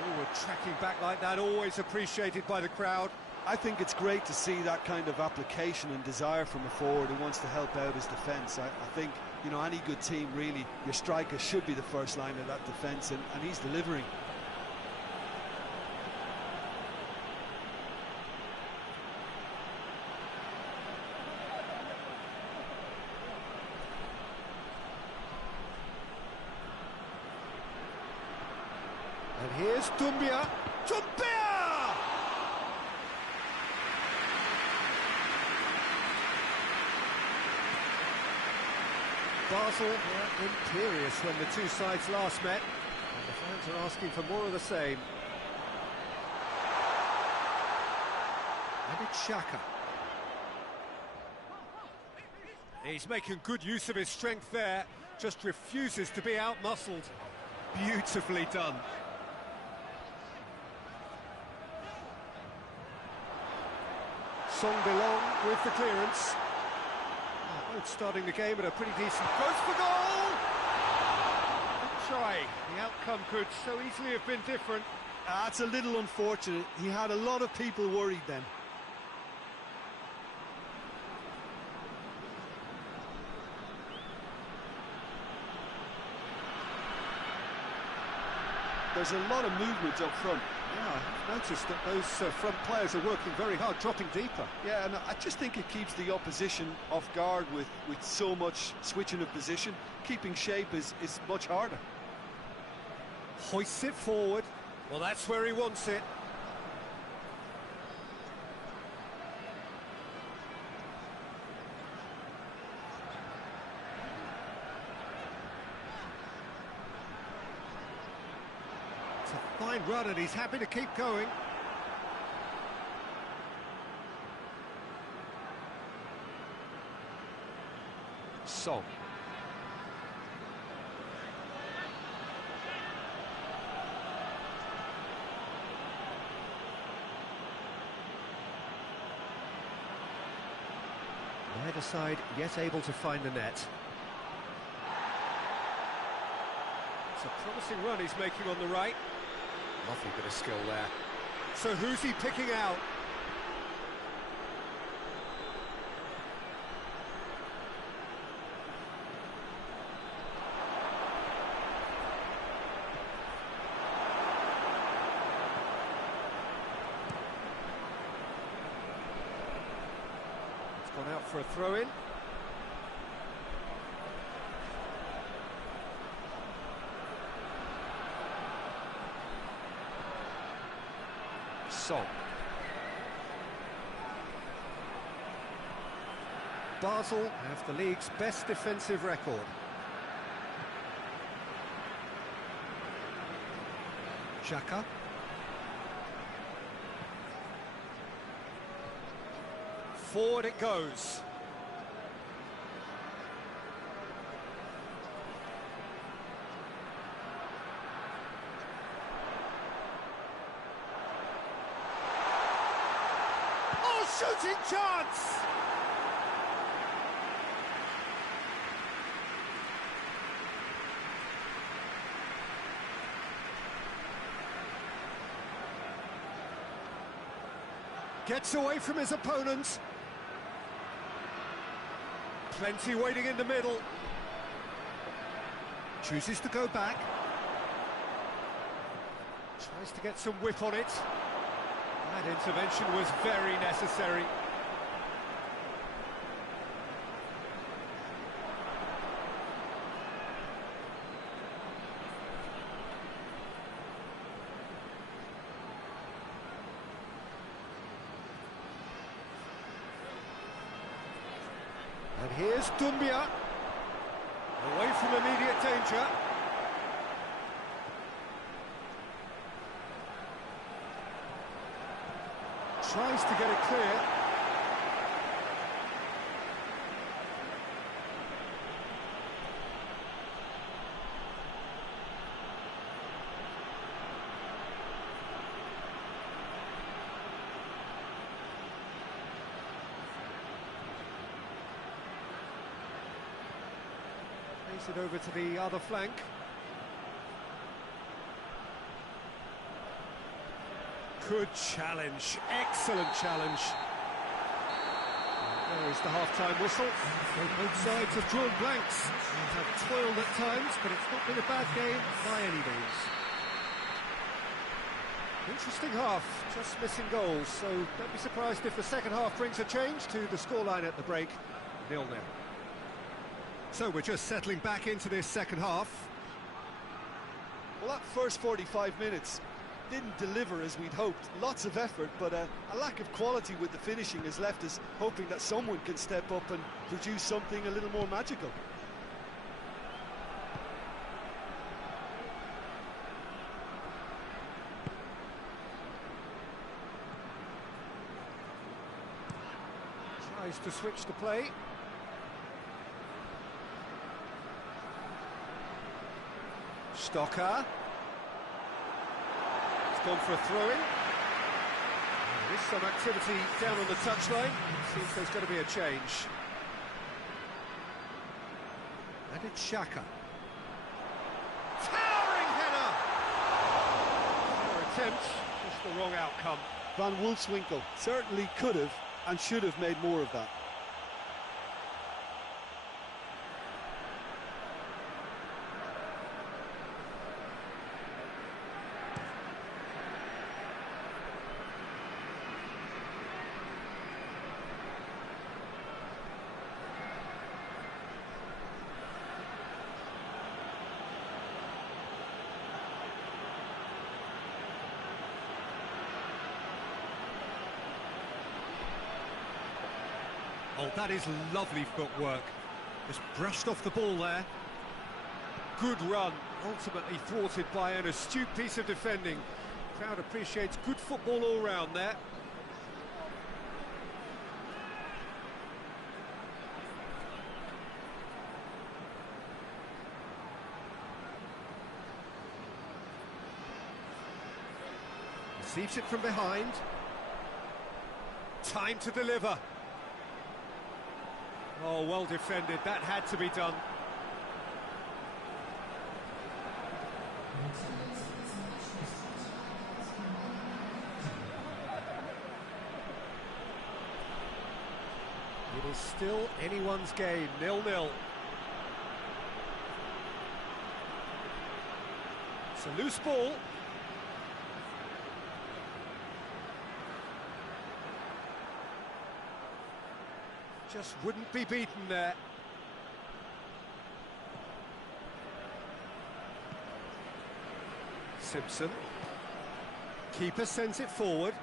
Forward tracking back like that, always appreciated by the crowd. I think it's great to see that kind of application and desire from a forward who wants to help out his defence. I think, you know, any good team really, your striker should be the first line of that defence, and he's delivering. And here's Doumbia. Doumbia! Basel were imperious when the two sides last met, and the fans are asking for more of the same. And it's Xhaka. He's making good use of his strength there, just refuses to be out-muscled. Beautifully done. Song Belong with the clearance. Both starting the game at a pretty decent... Goes for goal! Good try. The outcome could so easily have been different. It's a little unfortunate. He had a lot of people worried then. There's a lot of movement up front. Yeah, I've noticed that those front players are working very hard, dropping deeper. Yeah, and I just think it keeps the opposition off guard with so much switching of position. Keeping shape is much harder. Hoists it forward. Well, that's where he wants it. It's a fine run and he's happy to keep going. Song. Neither side yet able to find the net. It's a promising run he's making on the right. Lovely bit of skill there. So who's he picking out? Gone out for a throw-in. Song. Basel have the league's best defensive record. Xhaka. Forward it goes. Oh, shooting chance! Gets away from his opponent. Plenty waiting in the middle. Chooses to go back. Tries to get some whip on it. That intervention was very necessary. And here's Dumbia, away from immediate danger. Tries to get it clear. It over to the other flank. Good challenge, excellent challenge. And there is the half-time whistle. Both sides have drawn blanks and have toiled at times, but it's not been a bad game by any means. Interesting half, just missing goals, so don't be surprised if the second half brings a change to the scoreline at the break, 0-0. So we're just settling back into this second half. Well, that first 45 minutes didn't deliver as we'd hoped. Lots of effort, but a lack of quality with the finishing has left us hoping that someone can step up and produce something a little more magical. Tries to switch the play. Stocker. It's gone for a throw-in. There is some activity down on the touchline. Seems there's going to be a change. And it's Xhaka. Towering header! Poor attempt, just the wrong outcome. Van Wolfswinkel certainly could have and should have made more of that. Oh, that is lovely footwork. Just brushed off the ball there. Good run, ultimately thwarted by an astute piece of defending. Crowd appreciates good football all round there. Receives it from behind. Time to deliver. Oh, well defended, that had to be done. It is still anyone's game, 0-0. It's a loose ball. Just wouldn't be beaten there. Simpson. Keeper sends it forward.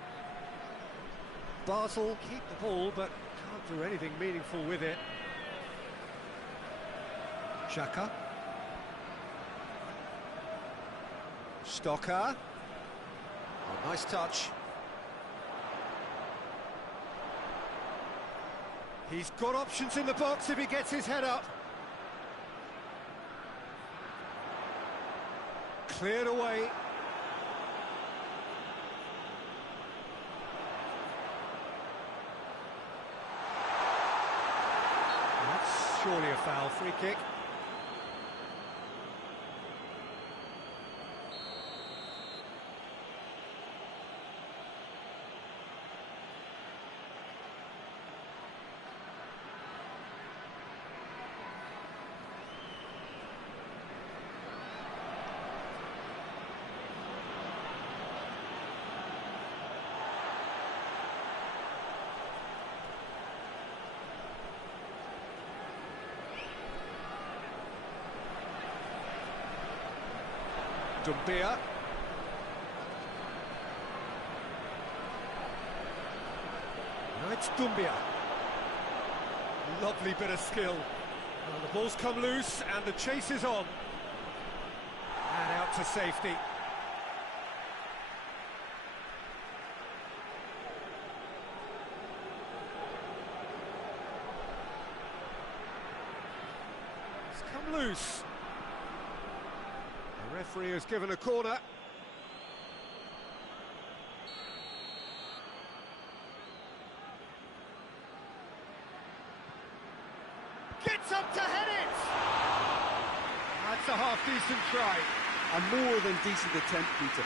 Basel keep the ball, but can't do anything meaningful with it. Xhaka. Stocker. Oh, nice touch. He's got options in the box if he gets his head up. Cleared away. That's surely a foul, free kick. Dumbia. Now it's Dumbia. Lovely bit of skill. Well, the ball's come loose and the chase is on. And out to safety. It's come loose. The referee has given a corner. Gets up to head it! That's a half-decent try. A more than decent attempt, Peter.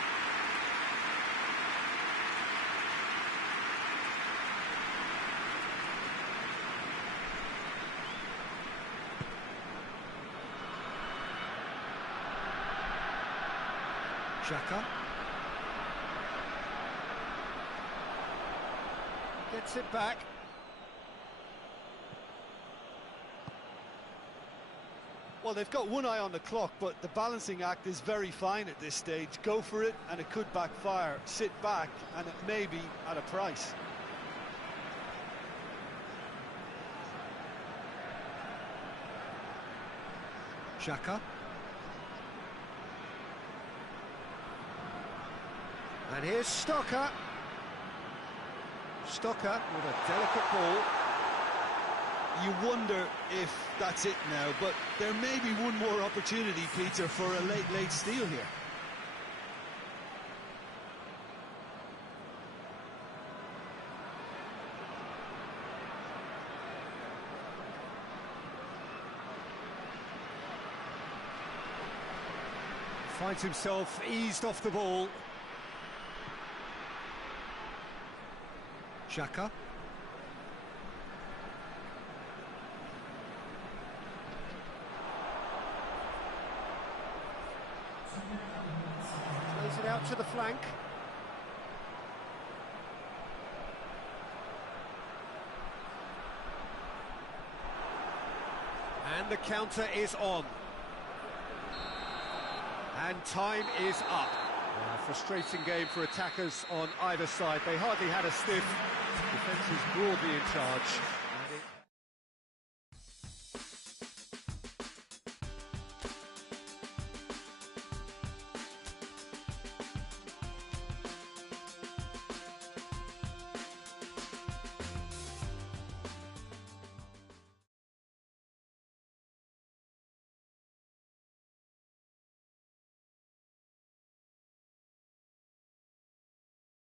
Xhaka gets it back. Well, they've got one eye on the clock, but the balancing act is very fine at this stage. Go for it, and it could backfire. Sit back, and it may be at a price. Xhaka. And here's Stocker. Stocker with a delicate ball. you wonder if that's it now, but there may be one more opportunity, Peter, for a late steal here. Finds himself eased off the ball. Xhaka. Plays it out to the flank. And the counter is on. And time is up. Frustrating game for attackers on either side. They hardly had a sniff. Defence is broadly in charge.